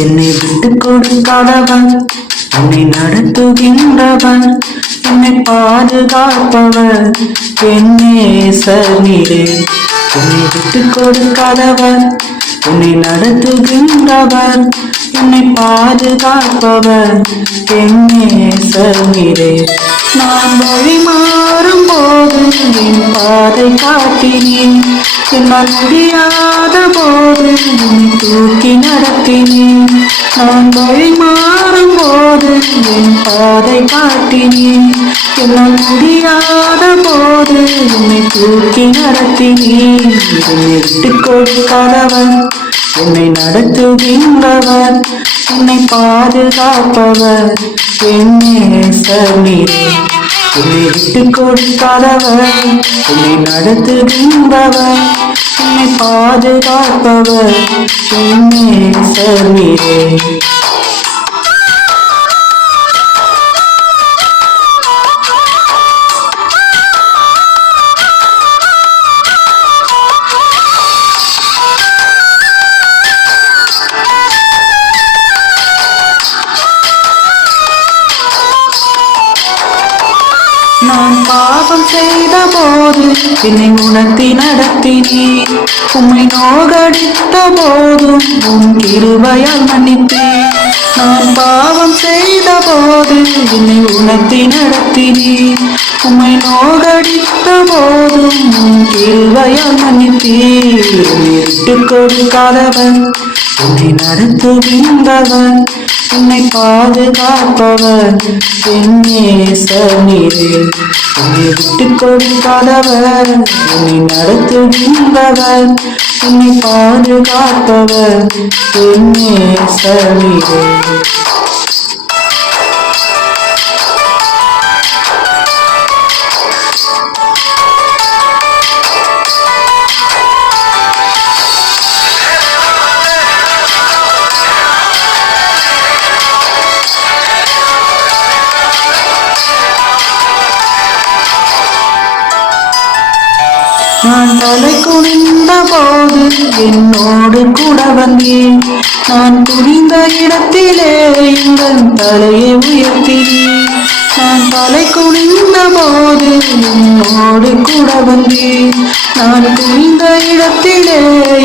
என்னை விட்டு கொடுக்காதவன், என்னை நடத்துகின்றவன், என்னை பாதுகாப்பவர் என் நேசர் நீரே. என்னை விட்டு கொடுக்காதவர், என்னை நடத்துகின்றவர், என்னை பாதுகாப்பவர் என் நேசர் நீரே. நான் வழி மாறும் போது என் பாதை காட்டினேன், என்னால் முடியாத போது என்னை தூக்கி நடத்தினேன். நான் வழி மாறும் போது என் பாதை காட்டினேன், என்னால் முடியாத போது என்னை தூக்கி நடத்தினேன். என்னை விட்டு கொடுக்காதவர், என்னை நடத்துகின்றவர், என்னை பாதுகாப்பவர் என் நேசர் நீரே. என்னை விட்டு கொடுக்காதவர், என்னை நடத்துகின்றவர், என்னை பாதுகாப்பவர் என் நேசர் நீரே. நான் பாவம் செய்த போது என்னை உணர்த்தி நடத்தினேன், உம்மை நோகடித்த போதும் உன் கிருபையால் மன்னித்தேன். நான் பாவம் செய்த போது என்னை உணர்த்தி நடத்தினேன், உம்மை நோகடித்த போதும் உன் கிருபையால் மன்னித்தேன். என்னை விட்டு கொடுக்காதவர், என்னை நடத்துகின்றவர், என்னை பாதுகாப்பவர் என் நேசர் நீரே. என்னை விட்டு கொடுக்காதவர், என்னை நடத்துகின்றவர், என்னை பாதுகாப்பவர் என் நேசர் நீரே. நான் தலை குனிந்த போது என்னோடு கூட வந்தேன், நான் குனிந்த இடத்திலே எங்கள் தலையை உயர்த்தினேன். நான் தலை குனிந்த போது என்னோடு கூட வந்தேன், நான் குனிந்த இடத்திலே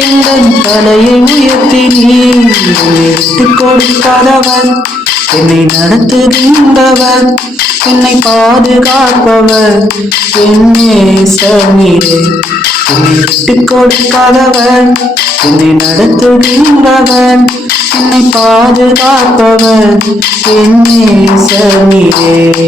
எங்கள் தலையை உயர்த்தினேன். என்னை விட்டு கொடுக்காதவர், என்னை நடத்துகின்றவர், என்னை பாதுகாப்பவர் என் நேசர் நீரே. என்னை விட்டு கொடுக்காதவர், என்னை நடத்துகின்றவர், என்னை பாதுகாப்பவர் என் நேசர் நீரே.